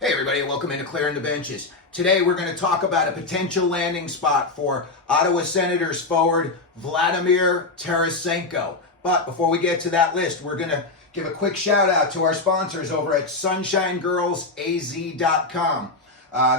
Hey everybody, welcome into Clearing the Benches. Today we're going to talk about a potential landing spot for Ottawa Senators forward Vladimir Tarasenko. But before we get to that list, we're going to give a quick shout out to our sponsors over at SunshineGirlsAZ.com.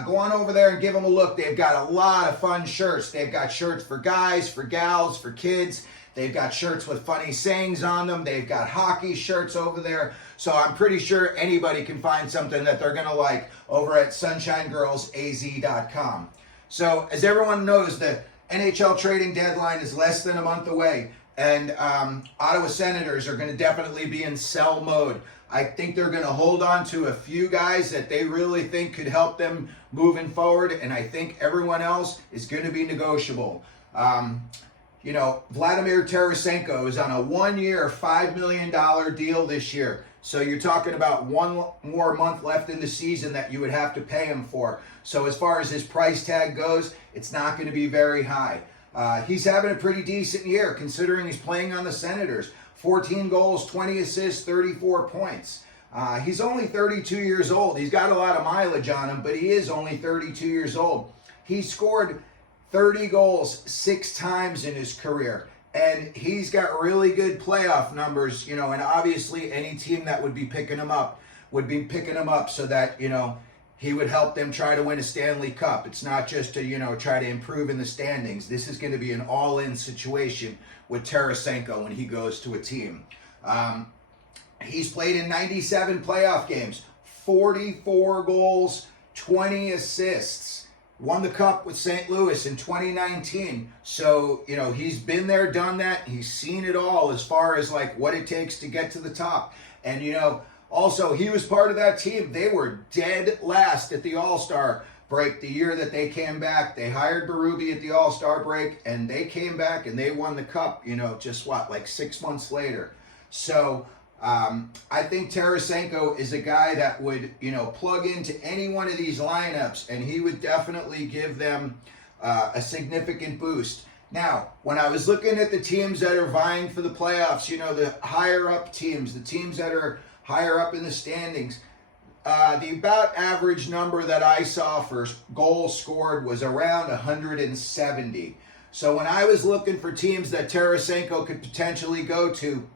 Go on over there and give them a look. They've got a lot of fun shirts. They've got shirts for guys, for gals, for kids. They've got shirts with funny sayings on them. They've got hockey shirts over there. So I'm pretty sure anybody can find something that they're going to like over at SunshineGirlsAZ.com. So as everyone knows, the NHL Trading Deadline is less than a month away. And Ottawa Senators are going to definitely be in sell mode. I think they're going to hold on to a few guys that they really think could help them moving forward. And I think everyone else is going to be negotiable. Vladimir Tarasenko is on a 1-year, $5 million deal this year. So you're talking about one more month left in the season that you would have to pay him for. So as far as his price tag goes, it's not going to be very high. He's having a pretty decent year considering he's playing on the Senators. 14 goals, 20 assists, 34 points. He's only 32 years old. He's got a lot of mileage on him, but he is only 32 years old. He scored 30 goals 6 times in his career. And he's got really good playoff numbers, and obviously any team that would be picking him up would be picking him up so that, he would help them try to win a Stanley Cup. It's not just to, try to improve in the standings. This is going to be an all-in situation with Tarasenko when he goes to a team. He's played in 97 playoff games, 44 goals, 20 assists. Won the Cup with St. Louis in 2019. So, he's been there, done that. He's seen it all as far as like what it takes to get to the top. And, also he was part of that team. They were dead last at the All-Star break the year that they came back. They hired Berube at the All-Star break and they came back and they won the Cup, just like 6 months later. So, I think Tarasenko is a guy that would, plug into any one of these lineups and he would definitely give them a significant boost. Now, when I was looking at the teams that are vying for the playoffs, the higher up teams, the teams that are higher up in the standings, the about average number that I saw for goals scored was around 170. So when I was looking for teams that Tarasenko could potentially go to,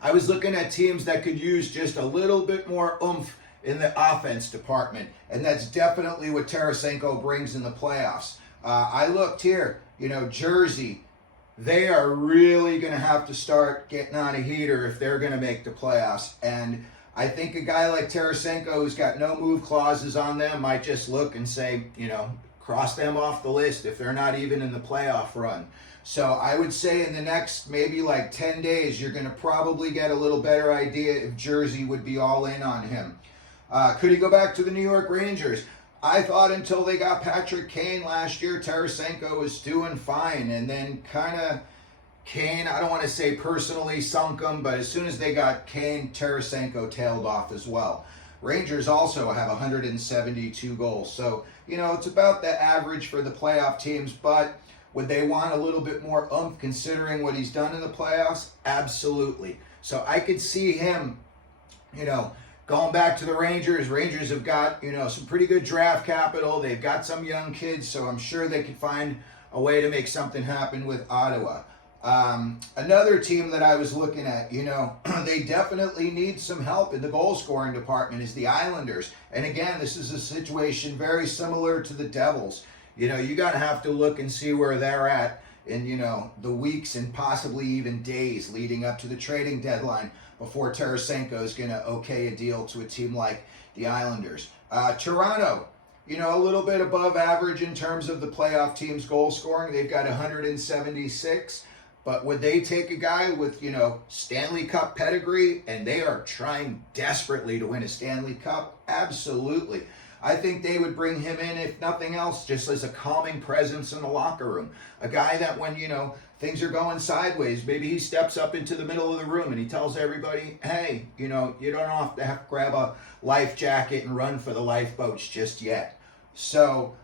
I was looking at teams that could use just a little bit more oomph in the offense department, and that's definitely what Tarasenko brings in the playoffs. I looked here, Jersey, they are really going to have to start getting on a heater if they're going to make the playoffs, and I think a guy like Tarasenko who's got no move clauses on them might just look and say, cross them off the list if they're not even in the playoff run. So I would say in the next maybe 10 days, you're going to probably get a little better idea if Jersey would be all in on him. Could he go back to the New York Rangers? I thought until they got Patrick Kane last year, Tarasenko was doing fine. And then kind of Kane, I don't want to say personally sunk him, but as soon as they got Kane, Tarasenko tailed off as well. Rangers also have 172 goals. So, it's about the average for the playoff teams, but would they want a little bit more oomph considering what he's done in the playoffs? Absolutely. So I could see him, going back to the Rangers. Rangers have got, some pretty good draft capital. They've got some young kids, so I'm sure they could find a way to make something happen with Ottawa. Another team that I was looking at, they definitely need some help in the goal scoring department is the Islanders. And again, this is a situation very similar to the Devils. You got to have to look and see where they're at in, the weeks and possibly even days leading up to the trading deadline before Tarasenko is going to okay a deal to a team like the Islanders. Toronto, a little bit above average in terms of the playoff team's goal scoring. They've got 176. But would they take a guy with, Stanley Cup pedigree and they are trying desperately to win a Stanley Cup? Absolutely. I think they would bring him in, if nothing else, just as a calming presence in the locker room. A guy that when, things are going sideways, maybe he steps up into the middle of the room and he tells everybody, hey, you don't have to grab a life jacket and run for the lifeboats just yet. So,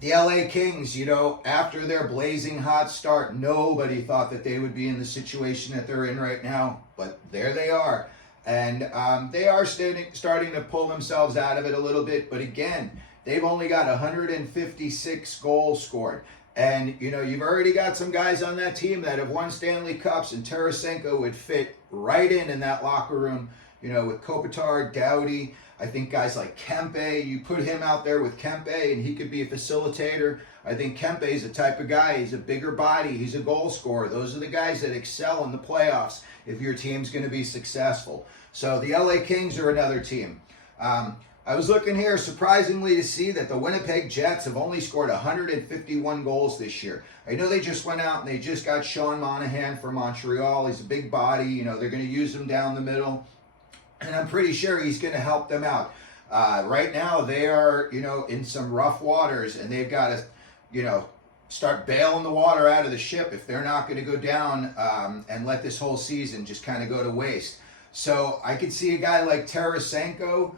the LA Kings, after their blazing hot start, nobody thought that they would be in the situation that they're in right now, but there they are. And they are starting to pull themselves out of it a little bit. But again, they've only got 156 goals scored. And, you know, you've already got some guys on that team that have won Stanley Cups, and Tarasenko would fit right in that locker room, you know, with Kopitar, Doughty. I think guys like Kempe, you put him out there with Kempe and he could be a facilitator. I think Kempe is the type of guy, he's a bigger body, he's a goal scorer. Those are the guys that excel in the playoffs if your team's going to be successful. So the LA Kings are another team. I was looking here surprisingly to see that the Winnipeg Jets have only scored 151 goals this year. I know they just went out and they just got Sean Monahan from Montreal. He's a big body, you know, they're going to use him down the middle. And I'm pretty sure he's going to help them out. Right now, they are, you know, in some rough waters, and they've got to, you know, start bailing the water out of the ship if they're not going to go down and let this whole season just kind of go to waste. So I could see a guy like Tarasenko,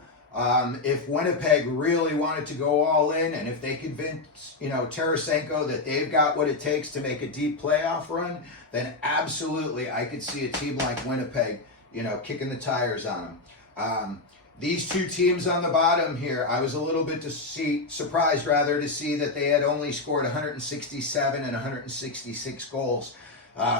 if Winnipeg really wanted to go all in, and if they convince, you know, Tarasenko that they've got what it takes to make a deep playoff run, then absolutely I could see a team like Winnipeg, you know, kicking the tires on them. These two teams on the bottom here, I was a little bit surprised to see that they had only scored 167 and 166 goals.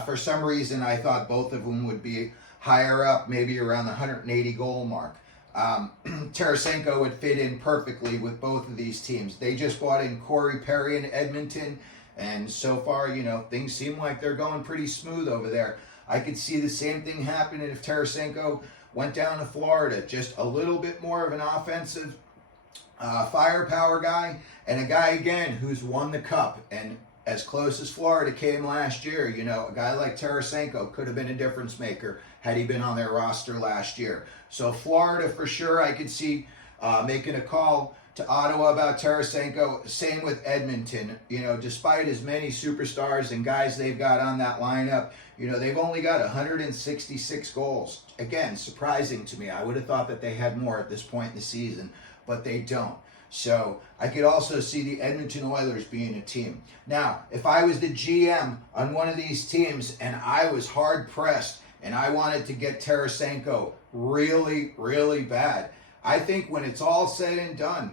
For some reason, I thought both of them would be higher up, maybe around the 180 goal mark. Tarasenko would fit in perfectly with both of these teams. They just brought in Corey Perry in Edmonton, and so far, you know, things seem like they're going pretty smooth over there. I could see the same thing happening if Tarasenko went down to Florida. Just a little bit more of an offensive firepower guy, and a guy, again, who's won the Cup. And as close as Florida came last year, you know, a guy like Tarasenko could have been a difference maker had he been on their roster last year. So Florida, for sure, I could see making a call to Ottawa about Tarasenko. Same with Edmonton. You know, despite as many superstars and guys they've got on that lineup, you know, they've only got 166 goals. Again, surprising to me. I would have thought that they had more at this point in the season, but they don't. So I could also see the Edmonton Oilers being a team. Now, if I was the GM on one of these teams and I was hard pressed and I wanted to get Tarasenko really, really bad, I think when it's all said and done,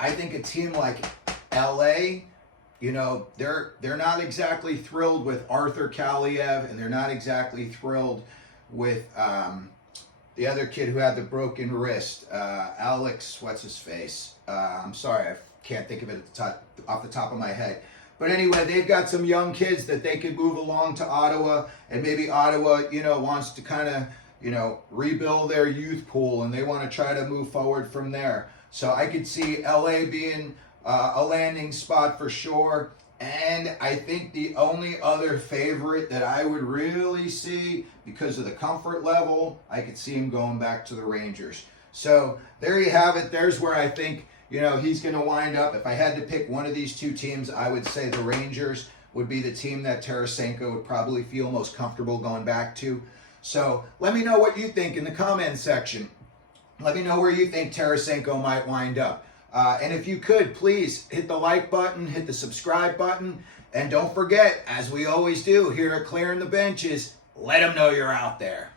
I think a team like LA, you know, they're not exactly thrilled with Arthur Kaliev, and they're not exactly thrilled with the other kid who had the broken wrist, Alex, what's his face? I'm sorry, I can't think of it off the top of my head. But anyway, they've got some young kids that they could move along to Ottawa, and maybe Ottawa, you know, wants to kind of, you know, rebuild their youth pool, and they want to try to move forward from there. So I could see LA being a landing spot for sure. And I think the only other favorite that I would really see, because of the comfort level, I could see him going back to the Rangers. So there you have it. There's where I think, you know, he's going to wind up. If I had to pick one of these two teams, I would say the Rangers would be the team that Tarasenko would probably feel most comfortable going back to. So let me know what you think in the comment section. Let me know where you think Tarasenko might wind up. And if you could, please hit the like button, hit the subscribe button, and don't forget, as we always do here at Clearing the Benches, let them know you're out there.